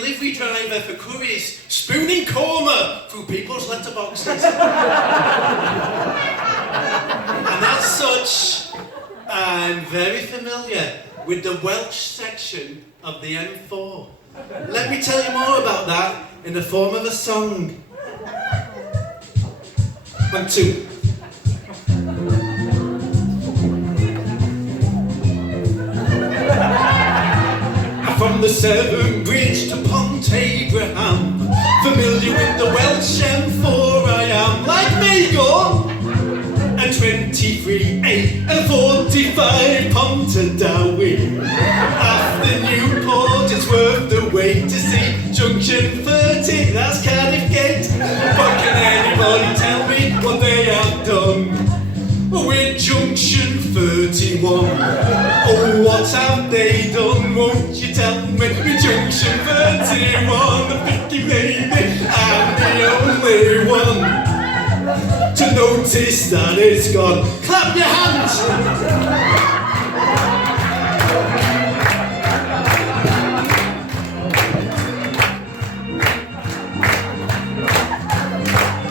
delivery driver for curries, spooning korma through people's letterboxes. And as such, I'm very familiar with the Welsh section of the M4. Let me tell you more about that in the form of a song. 1, 2. From the Severn Bridge to Pont Abraham, familiar with the Welsh M4 I am. Like Magor, a 23A and a 45 Pontardawe. After Newport, it's worth the wait to see Junction 30, that's Cardiff Gate. But can anybody tell me what they have done with Junction 31? Oh, what have they done? Won't you tell me? With Junction 31, the picky baby, I'm the only one to notice that it's gone. Clap your hands!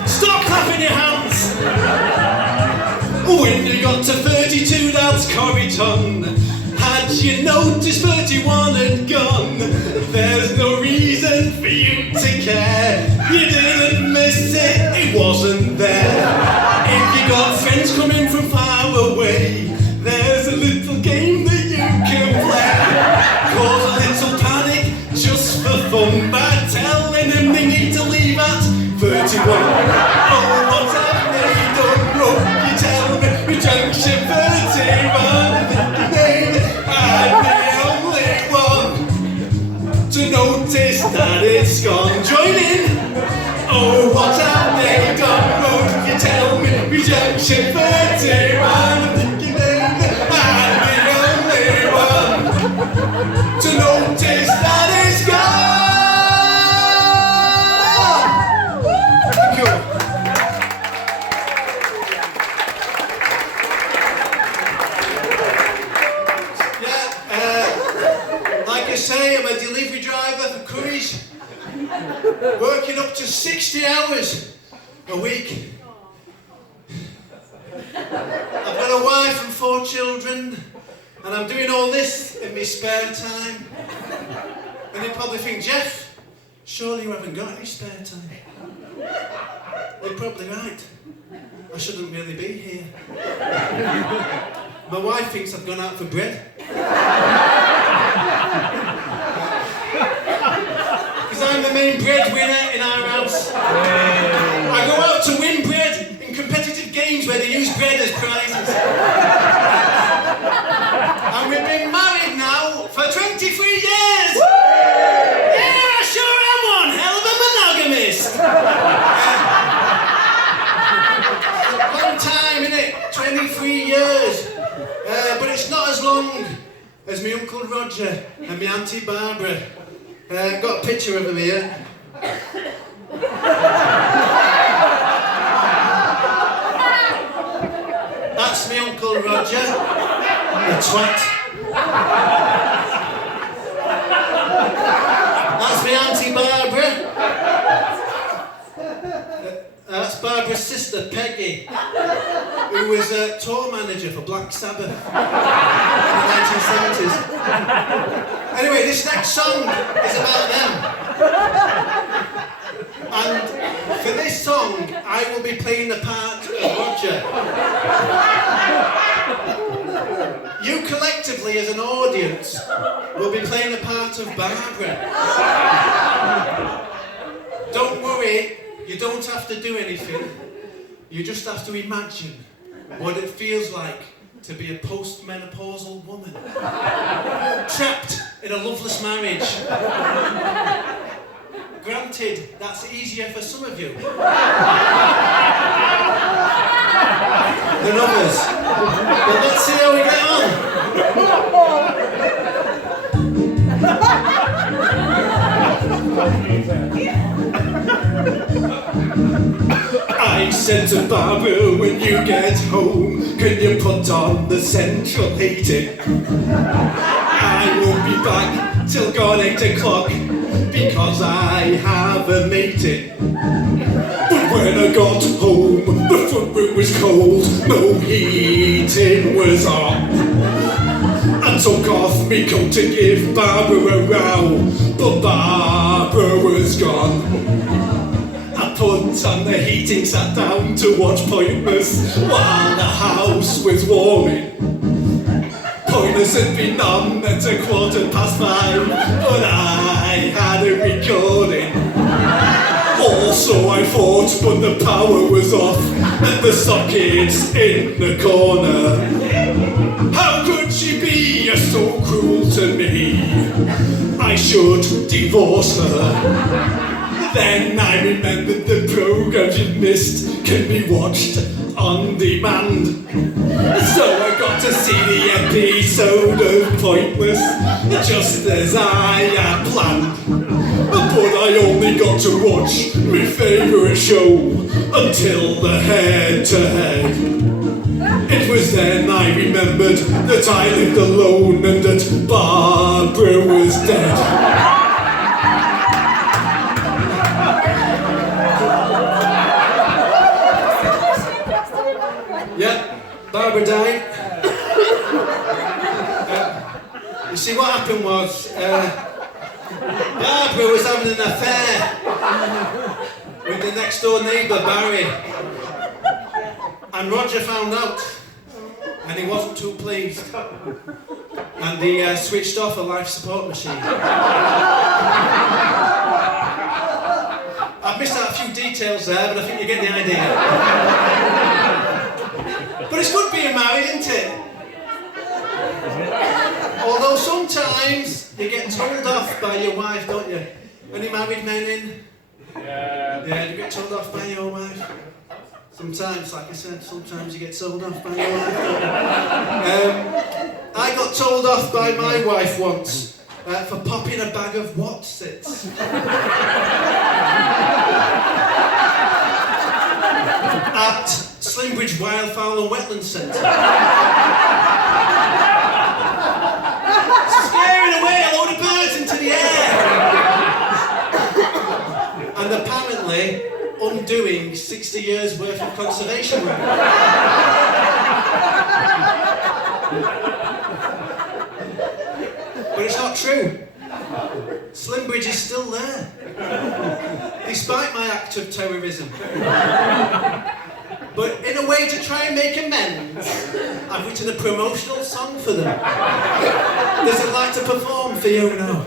Stop clapping your hands! When you got to 32, that's Corriton. Had you noticed 31 had gone? There's no reason for you to care. You didn't miss it, it wasn't there. If you got friends coming from far away, there's a little game that you can play. Cause a little panic just for fun by telling them they need to leave at 31. Oh, what have they done? Oh, you tell me. Junction 31, I'm the only one to notice that it's gone. Join in! Oh, what have they done? Won't you tell me? Junction 31, I'm the only one to notice that it's gone. Thank you. Say I'm a delivery driver for curries, working up to 60 hours a week. I've got a wife and 4 children, and I'm doing all this in my spare time. And you probably think, Jeff, surely you haven't got any spare time. You're probably right. I shouldn't really be here. My wife thinks I've gone out for bread. Because I'm the main breadwinner in our house. I go out to win bread in competitive games where they use bread as prizes. And we've been married now for 23 years! Yeah, I sure am one hell of a monogamist! Long time, innit? 23 years. But it's not as long as my Uncle Roger and my Auntie Barbara. I've got a picture of them here. That's my Uncle Roger, the twat. That's my Auntie Barbara. That's Barbara's sister, Peggy, who was a tour manager for Black Sabbath in the 1970s. Anyway, this next song is about them. And for this song, I will be playing the part of Roger. You collectively, as an audience, will be playing the part of Barbara. Don't worry. You don't have to do anything, you just have to imagine what it feels like to be a post-menopausal woman, trapped in a loveless marriage. Granted, that's easier for some of you than others, but let's see how we get on. I said to Barbara, when you get home, can you put on the central heating? I won't be back till gone 8 o'clock, because never made it. But when I got home, the front room was cold, no heating was on. I took off me coat to give Barbara a row, but Barbara was gone. I put on the heating, sat down to watch Pointless while the house was warming. Pointless had been on at 5:15, but I had it recording. Also I fought, but the power was off and the socket's in the corner. How could she be so cruel to me? I should divorce her. Then I remembered the programmes you'd missed can be watched on demand. So I got to see the episode of Pointless, just as I had planned. But I only got to watch my favourite show until the head-to-head. It was then I remembered that I lived alone and that Barbara was dead. Yeah, Barbara died. You see, what happened was, Barbara was having an affair with the next door neighbour, Barry. And Roger found out, and he wasn't too pleased. And he switched off a life support machine. I've missed out a few details there, but I think you get the idea. But it's good being married, isn't it? Although sometimes you get told off by your wife, don't you? Any married men in? Yeah, you get told off by your wife. Sometimes, like I said, sometimes you get told off by your wife. I got told off by my wife once for popping a bag of Watsits. At Slimbridge Wildfowl and Wetland Centre. Scaring away a load of birds into the air. And apparently undoing 60 years worth of conservation work. But it's not true. Slimbridge is still there, despite my act of terrorism. But in a way to try and make amends, I've written a promotional song for them. Does it like to perform for you now?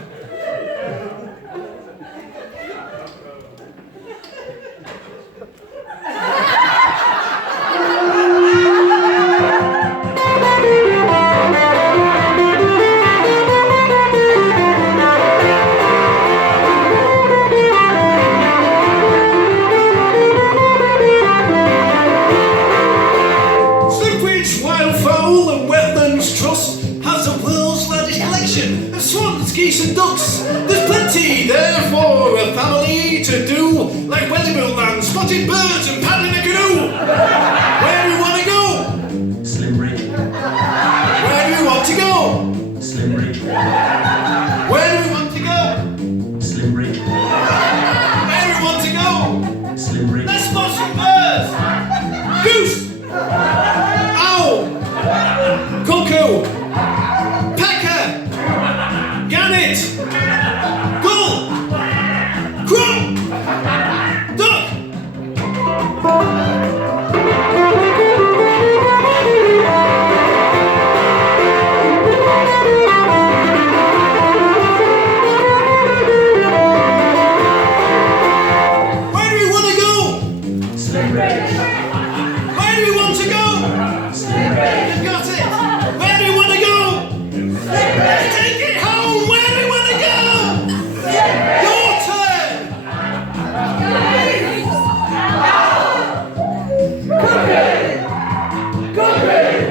Geese and ducks, there's plenty there for a family to do, like Weatherbill Land, spotted birds and paddling a canoe. Where do you want to go? Slimbridge. Where do you want to go? Slimbridge. Where do we want to go? Slimbridge. Where do we want to go? Slimbridge. Let's spot some birds. Goose. Owl. Cuckoo. Pecker. Gannet! Gull! Crow! Duck! Where do we want to go? Slimbridge. Where do we want to go? Slimbridge. You've got it! Where do we want to go? Slimbridge. Take it home! Where do we want to go? Your turn!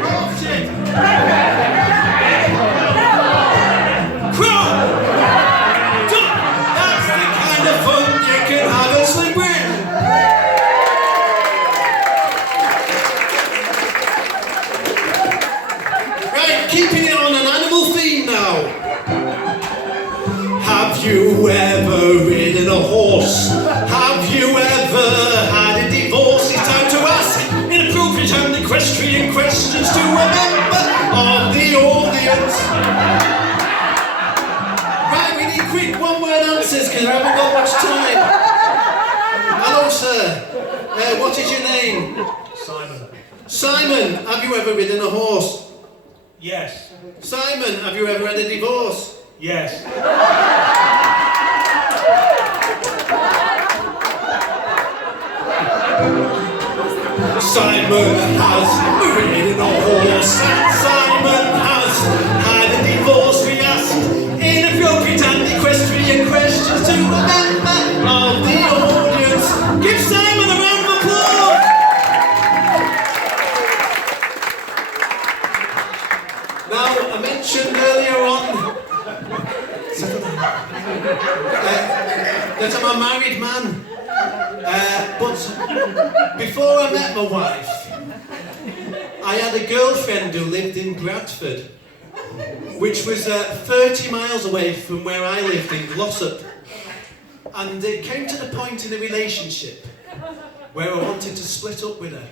Oh shit! Crow! Duck! That's the kind of fun you can have at Slimbridge! Right, keeping it on an animal theme now. Have you ever ridden a horse horse. Have you ever had a divorce? It's time to ask inappropriate and equestrian questions to a member of the audience. Right, we need quick one-word answers because we haven't got much time. Hello, sir. What is your name? Simon. Simon, have you ever ridden a horse? Yes. Simon, have you ever had a divorce? Yes. Simon has ridden a horse. Simon has had a divorce. We asked inappropriate and equestrian questions to a member of the audience. Give Simon a round of applause. Now, I mentioned earlier on that I'm a married man. But before I met my wife, I had a girlfriend who lived in Bradford, which was 30 miles away from where I lived in Glossop. And it came to the point in the relationship where I wanted to split up with her.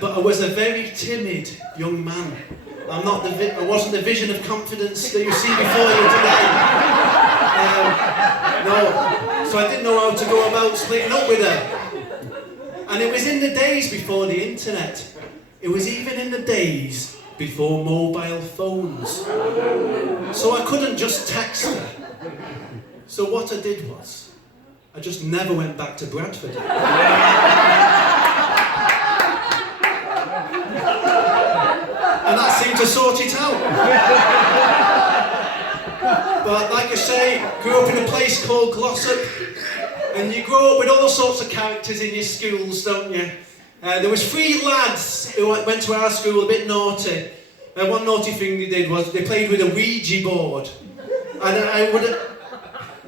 But I was a very timid young man. I wasn't the vision of confidence that you see before you today. No. So I didn't know how to go about splitting up with her. And it was in the days before the internet. It was even in the days before mobile phones. So I couldn't just text her. So what I did was, I just never went back to Bradford. And that seemed to sort it out. But like I say, grew up in a place called Glossop, and you grow up with all sorts of characters in your schools, don't you? There was 3 lads who went to our school a bit naughty. One naughty thing they did was they played with a Ouija board. And I would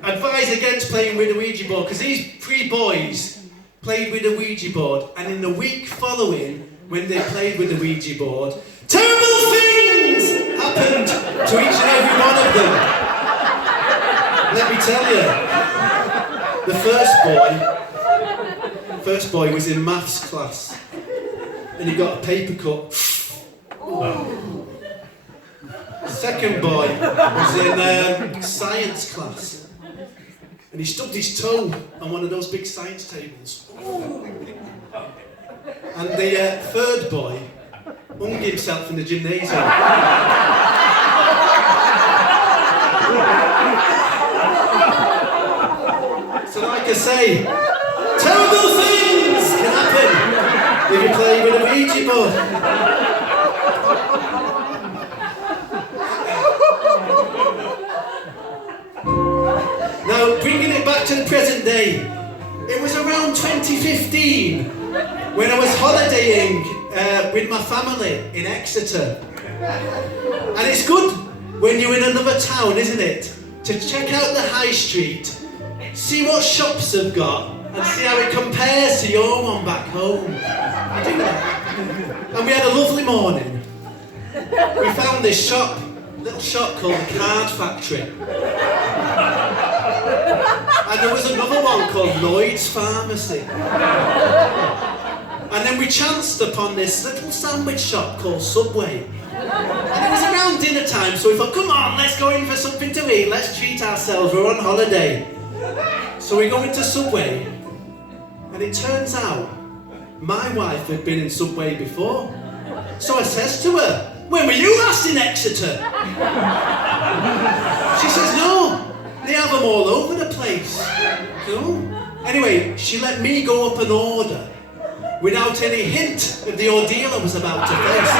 advise against playing with a Ouija board, because these 3 boys played with a Ouija board, and in the week following, when they played with the Ouija board, terrible things happened to each and every one of them. Let me tell you, the first boy was in maths class, and he got a paper cut. The second boy was in science class, and he stubbed his toe on one of those big science tables. And the third boy hung himself in the gymnasium. So like I say, terrible things can happen if you play with a Ouija board. Now, bringing it back to the present day, it was around 2015 when I was holidaying with my family in Exeter. And it's good when you're in another town, isn't it? To check out the high street, see what shops have got, and see how it compares to your one back home. I do that. And we had a lovely morning. We found this little shop called the Card Factory. And there was another one called Lloyd's Pharmacy. And then we chanced upon this little sandwich shop called Subway. And it was around dinner time, so we thought, come on, let's go in for something to eat, let's treat ourselves, we're on holiday. So we go into Subway, and it turns out my wife had been in Subway before. So I says to her, when were you last in Exeter? She says, no, they have them all over the place. So, anyway, she let me go up and order without any hint of the ordeal I was about to face.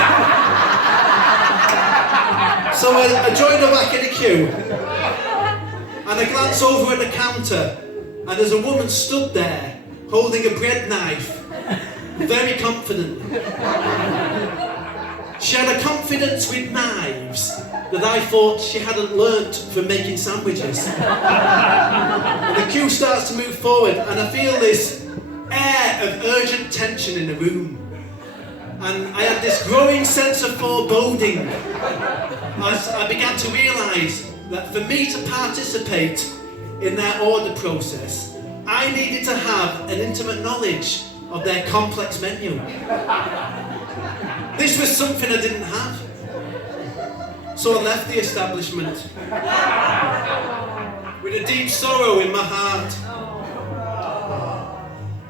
So I joined her back in the queue, and I glance over at the counter, and there's a woman stood there holding a bread knife, very confidently. She had a confidence with knives that I thought she hadn't learnt from making sandwiches. And the queue starts to move forward, and I feel this air of urgent tension in the room. And I had this growing sense of foreboding as I began to realise that for me to participate in their order process, I needed to have an intimate knowledge of their complex menu. This was something I didn't have. So I left the establishment with a deep sorrow in my heart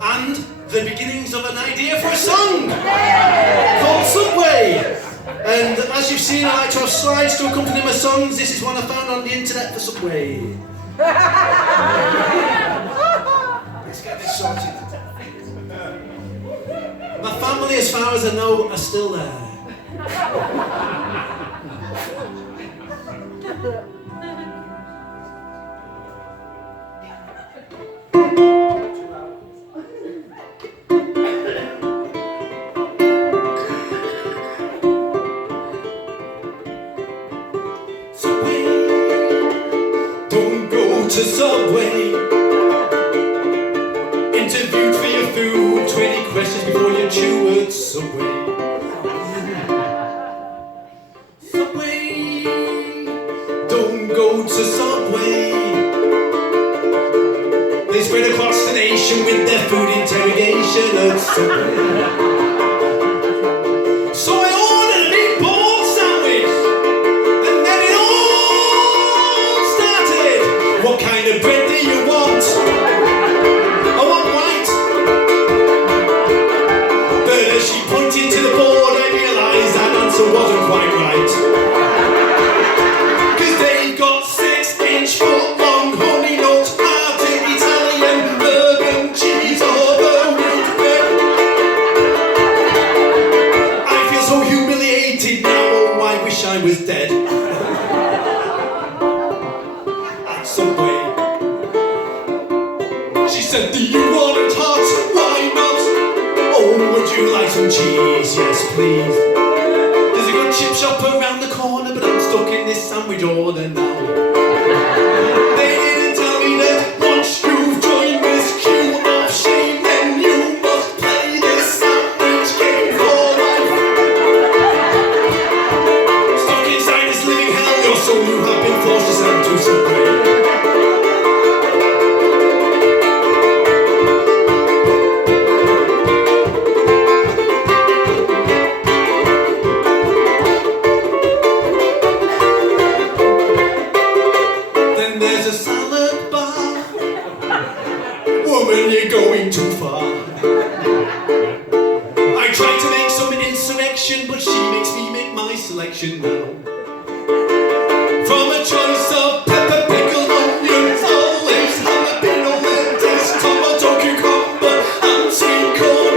and the beginnings of an idea for a song called Subway. And as you've seen, I like to have slides to accompany my songs. This is one I found on the internet for Subway. Let's get this sorted. My family, as far as I know, are still there. Subway, don't go to Subway. Interviewed for your food, 20 questions before you chew at Subway. Subway, don't go to Subway. They spread across the nation with their food interrogation at Subway. So I ordered a meatball sandwich, and then it all started. What kind of bread do you want? I want white. But as she pointed to the board, I realised that answer wasn't quite right. 'Cause they've got 6-inch foot long honey nut hearted Italian urban cheese over wheat bread. I feel so humiliated now, oh I wish I was dead. At Subway, she said, do you want it hot? Why not? Oh, would you like some cheese? Yes, please. There's a good chip shop around the corner, but I'm stuck in this sandwich order now. They didn't tell me that once you've joined this queue of shame, then you must play this sandwich game for life. Stuck inside this living hell, your soul you have been forced to send to Subway. Then there's a salad bar. Woman, you're going too far. I tried to make some insurrection, but she makes me make my selection now. From a choice of pepper, pickle, onions, olives, jalapeno, lettuce, tomato, cucumber, and sweet corn.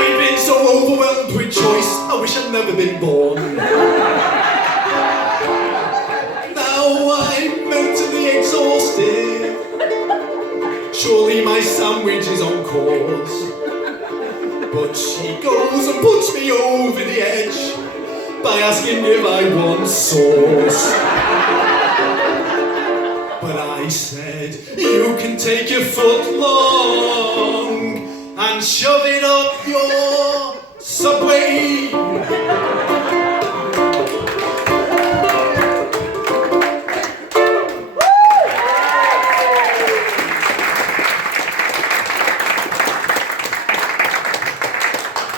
I've been so overwhelmed with choice, I wish I'd never been born. Now I'm mentally exhausted. Surely my sandwich is on course. But she goes and puts me over the edge by asking if I want sauce. But I said, you can take your foot long and shove it up your Subway.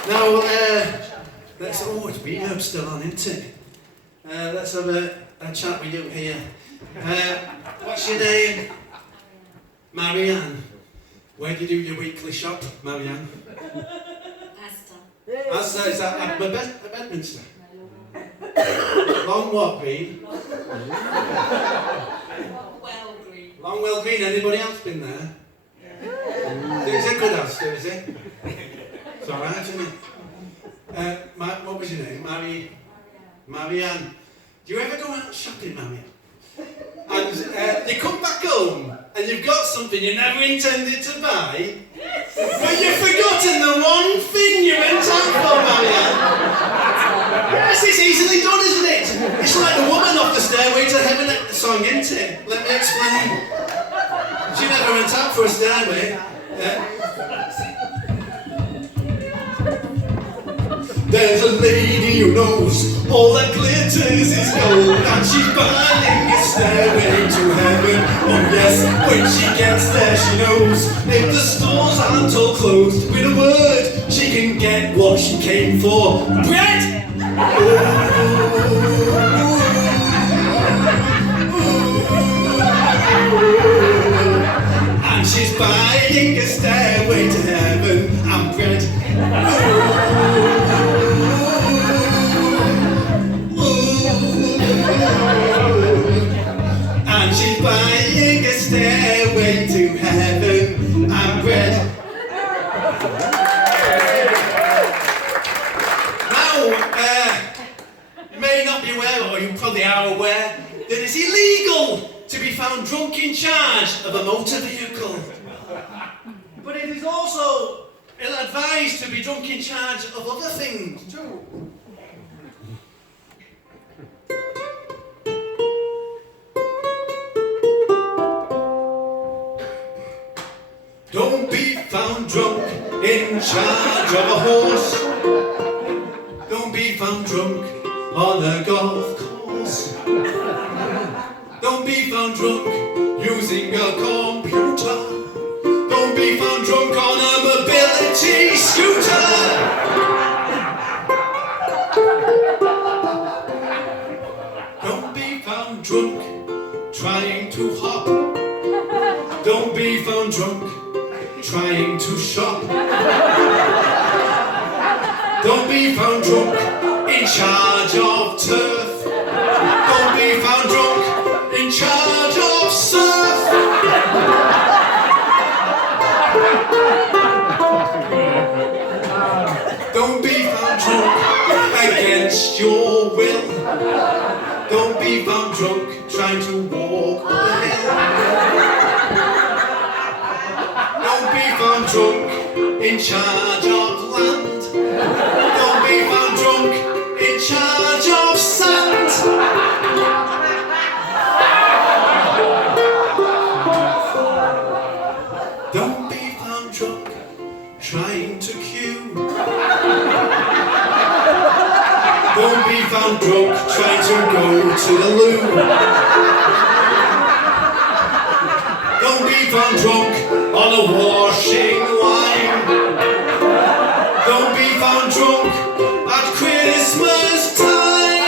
Now, let's, oh, it's reverb still on, isn't it? Let's have a chat with you here. What's your name? Marianne. Where do you do your weekly shop, Marianne? Asda, is that at Bedminster? Long Green? Longwell Green, anybody else been there? Is it good Asda, is it? It's alright, isn't it? What was your name? Marianne. Do you ever go out shopping, Marianne? And you come back home and you've got something you never intended to buy, but you've forgotten the one thing you went out for, Marianne. Yes, it's easily done, isn't it? It's like the woman off the Stairway to Heaven song, isn't it? Let me explain. She never went out for a stairway. There's a lady who knows all that glitters is gold, and she's buying a stairway to heaven. Oh yes, when she gets there she knows if the stores aren't all closed, with a word she can get what she came for. Bread! And she's buying a stairway to heaven and bread. And she's buying a stairway to heaven and bread. Now, you may not be aware, or you probably are aware, that it's illegal to be found drunk in charge of a motor vehicle. But it is also ill-advised to be drunk in charge of other things too. Don't be found drunk in charge of a horse. Don't be found drunk on a golf course. Don't be found drunk using a computer. Don't be found drunk on a mobility scooter. Don't be found drunk trying to hop. Don't be found drunk trying to shop. Don't be found drunk in charge of turf. Don't be found drunk in charge of surf. Don't be found drunk against your will. Don't be found drunk trying to walk the hill. Don't be found drunk in charge of land. Don't be found drunk in charge of sand. Don't be found drunk trying to queue. Don't be found drunk trying to go to the loo. Don't be found drunk on a washing line. Don't be found drunk at Christmas time.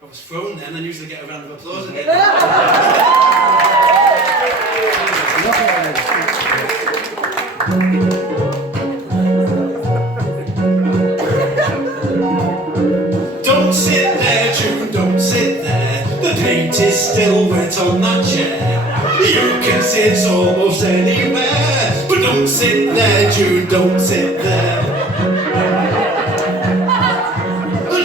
I was thrown then, I usually get a round of applause again. Don't sit there, June, don't sit there. The paint is still wet on that chair. You can sit almost anywhere, but don't sit there, June, don't sit there.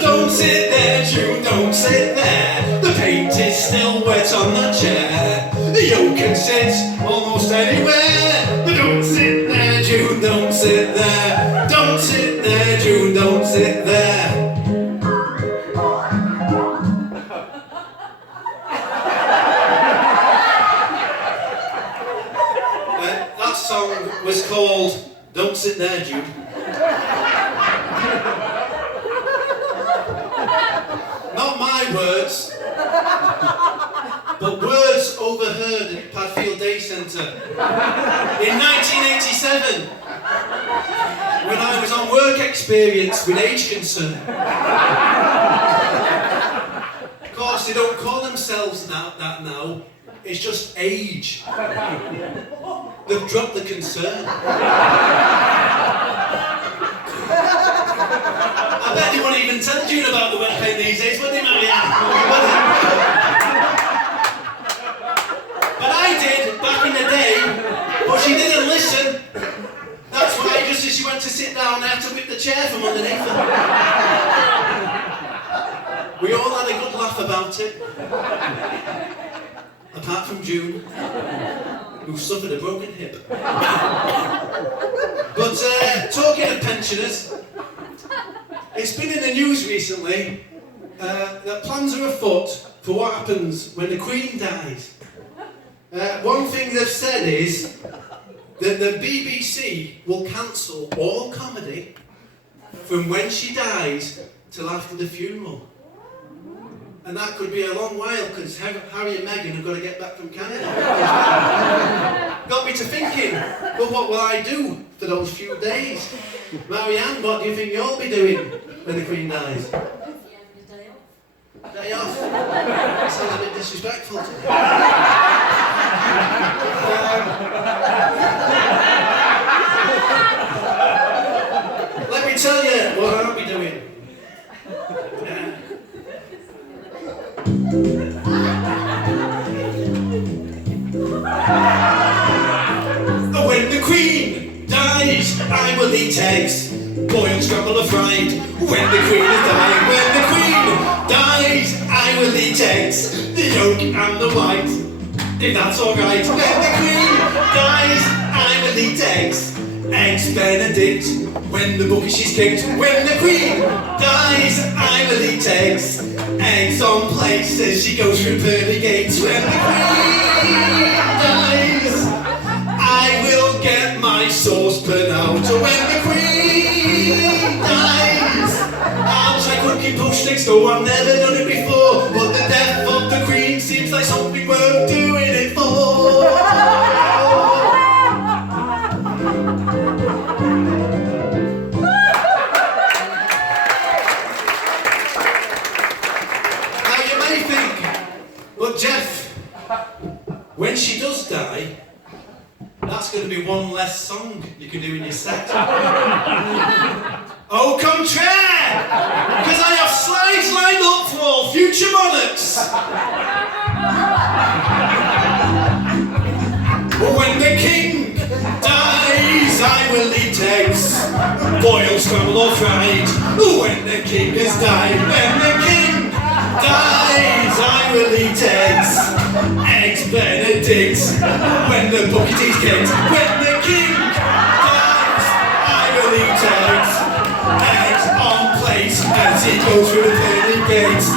Don't sit there, June, don't sit there. The paint is still wet on the chair. You can sit almost anywhere, but don't sit there, June, don't sit there. Don't sit there, June, don't sit there. That song was called Don't Sit There, June. Not my words, but words overheard at Padfield Day Centre in 1987 when I was on work experience with age concern. Of course, they don't call themselves that now, it's just age. They've dropped the concern. I bet they won't even tell June about the wet paint these days, would they, Marianne? But I did back in the day, but she didn't listen. That's why, just as she went to sit down, I had to whip the chair from underneath her. We all had a good laugh about it. Apart from June, who suffered a broken hip. But talking of pensioners, it's been in the news recently that plans are afoot for what happens when the Queen dies. One thing they've said is that the BBC will cancel all comedy from when she dies till after the funeral. And that could be a long while because Harry and Meghan have got to get back from Canada. Got me to thinking, well, what will I do for those few days? Marianne, what do you think you'll be doing when the Queen dies? Day off? That sounds a bit disrespectful to me. Let me tell you what I'll be doing. When the Queen dies, I will eat eggs, boiled, scrambled or fried. When the Queen is dying, when the Queen dies, I will eat eggs, the yolk and the white, if that's alright. When the Queen dies, I will eat eggs, eggs Benedict, when the bookish is kicked. When the Queen dies, I will eat eggs, eggs on plates as she goes through pearly gates. When the Queen dies, I will get my saucepan out. When the Queen dies, I'll try cooking post next door. I've never done it before, but the death of the Queen seems like something worth doing it for. Now you may think, well, Jeff, when she does die, that's going to be one less song you can do in your set. Au contraire! Because I have slides lined up for all future monarchs. When the King dies, I will eat eggs, boiled, scrambled or fried. When the King has died, when the King dies, I will eat eggs, eggs Benedict, when the bucket is kicked. When the King dies, I will eat eggs, eggs on plates as he goes through the pearly gates.